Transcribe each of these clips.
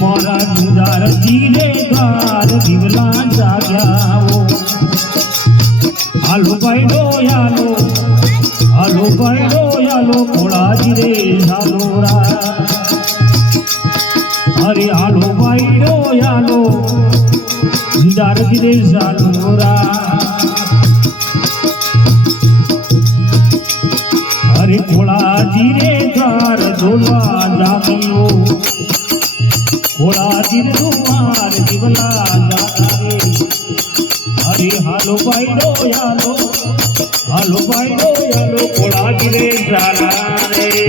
मारा जुदार जीरे गार दिवला जाग्याओ आलो बायडो यालो कोळाजी रे झालोरा अरे आलो बायडो यालो जुदार जीरे झालोरा अरे कोळाजी रे गार झोला जामियो कोळाजी रे दुमार दिवला जागा रे अरे हालो बायडो यालो कोळाजी रे झाला रे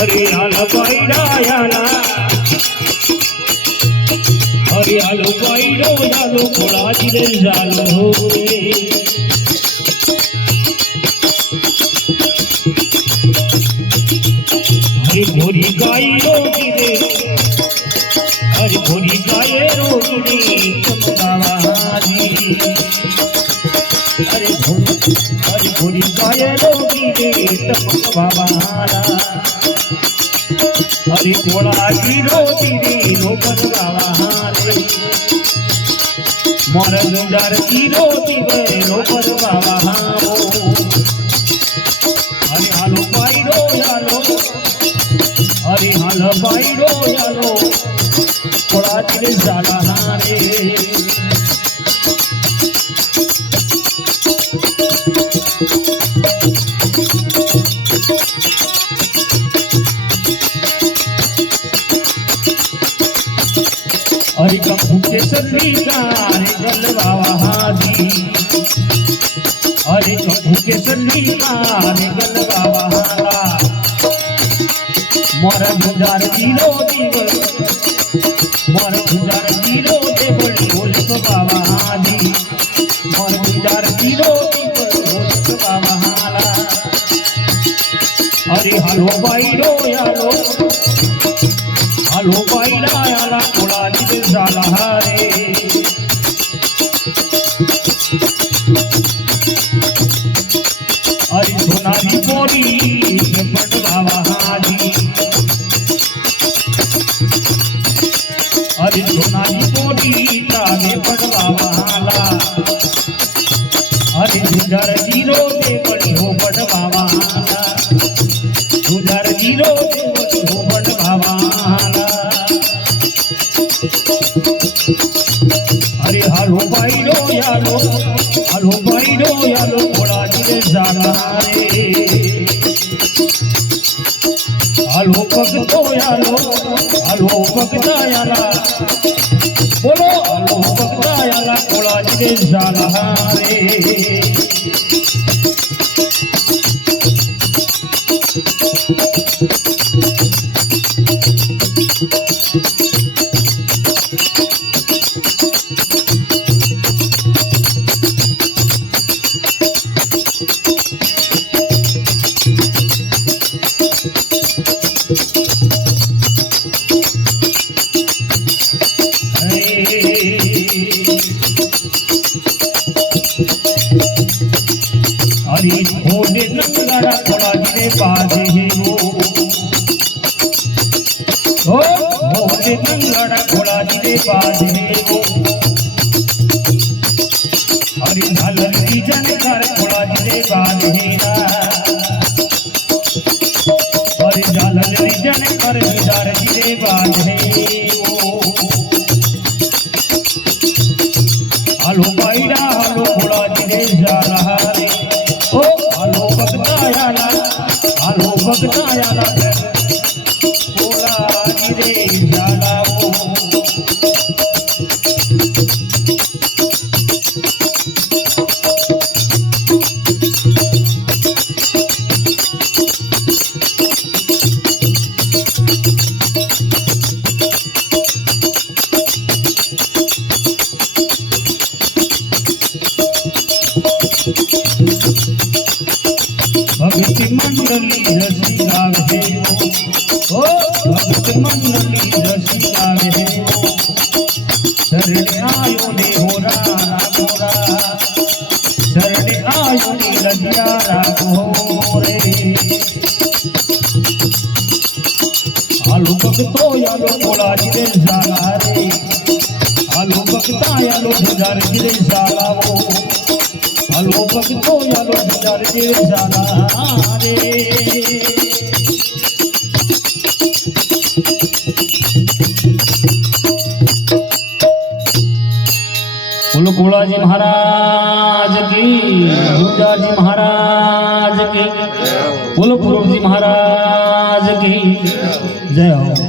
अरे हालो बायडा याला अरे हालो बायडो यालो कोळाजी रे झालो रे अरे भोरी गाई रोगी रे अरे भोरी गाये रोगी रे चमकावाजी अरे भोरी गाये रोगी रे चमकावाला अरे कोळाजी रोगी रे रोबरवाले मोर गुंजार की रोगी रे रोबरवाला अरे हालो बायडो यालो अरे हाल बायडो यालो कोळाजी रे झाला रे अरे कंकू के सरली गारे गलवावा हाजी अरे कंकू के सरली गारे गलवावा हाला मोर गुजार जीरो दीवल मोर गुजार जीरो देवल ढोलक बाबा हाजी मोर गुजार जीरो दीवल ढोलक बाबा हाला अरे हालो बायडो यालो हालो बायडा याला कोळाजी रे झाला रे अरे सोनारी पोरी पटवावा हाजी अरे सोनारी पोरी तागे पटवावाला अरे जुजार जीरो देवली हो पटवावाला जुजार जीरो देवली हो पटवावाला अरे हालो बायडो यालो कोळाजी रे झाला रे हालो भगतो यालो भगता याला बोलो हालो भगता याला कोळाजी रे झाला रे अरे भोले नंगड़ा कोळाजी रे बाजे हो भोले नंगड़ा कोळाजी रे बाजे हो अरे झालर की जनकार कोळाजी रे बाजे अरे झालर की जनकार विदार जी रे बाजे हालो बायडा हालो कोळाजी रे झाला रे ओ हालो भगता याला कोळाजी रे झाला भक्ति मंडली रसी गावे ओ भक्ति मंडली रसी गावे शरण आयो ने होरा रागोरा शरण आयो ने लगिया रागो रे आलू ભક્તો યાલો મોળાજી રે સાલા રે હાલો ભક્તા યાલો ધુજારજી રે સાલાવો હાલો ભક્તો યાલો ધુજારજી રે સાલા રે बोलो कोलाजी महाराज की गुंजाजी महाराज की बोलो पूर्व जी महाराज की जय हो।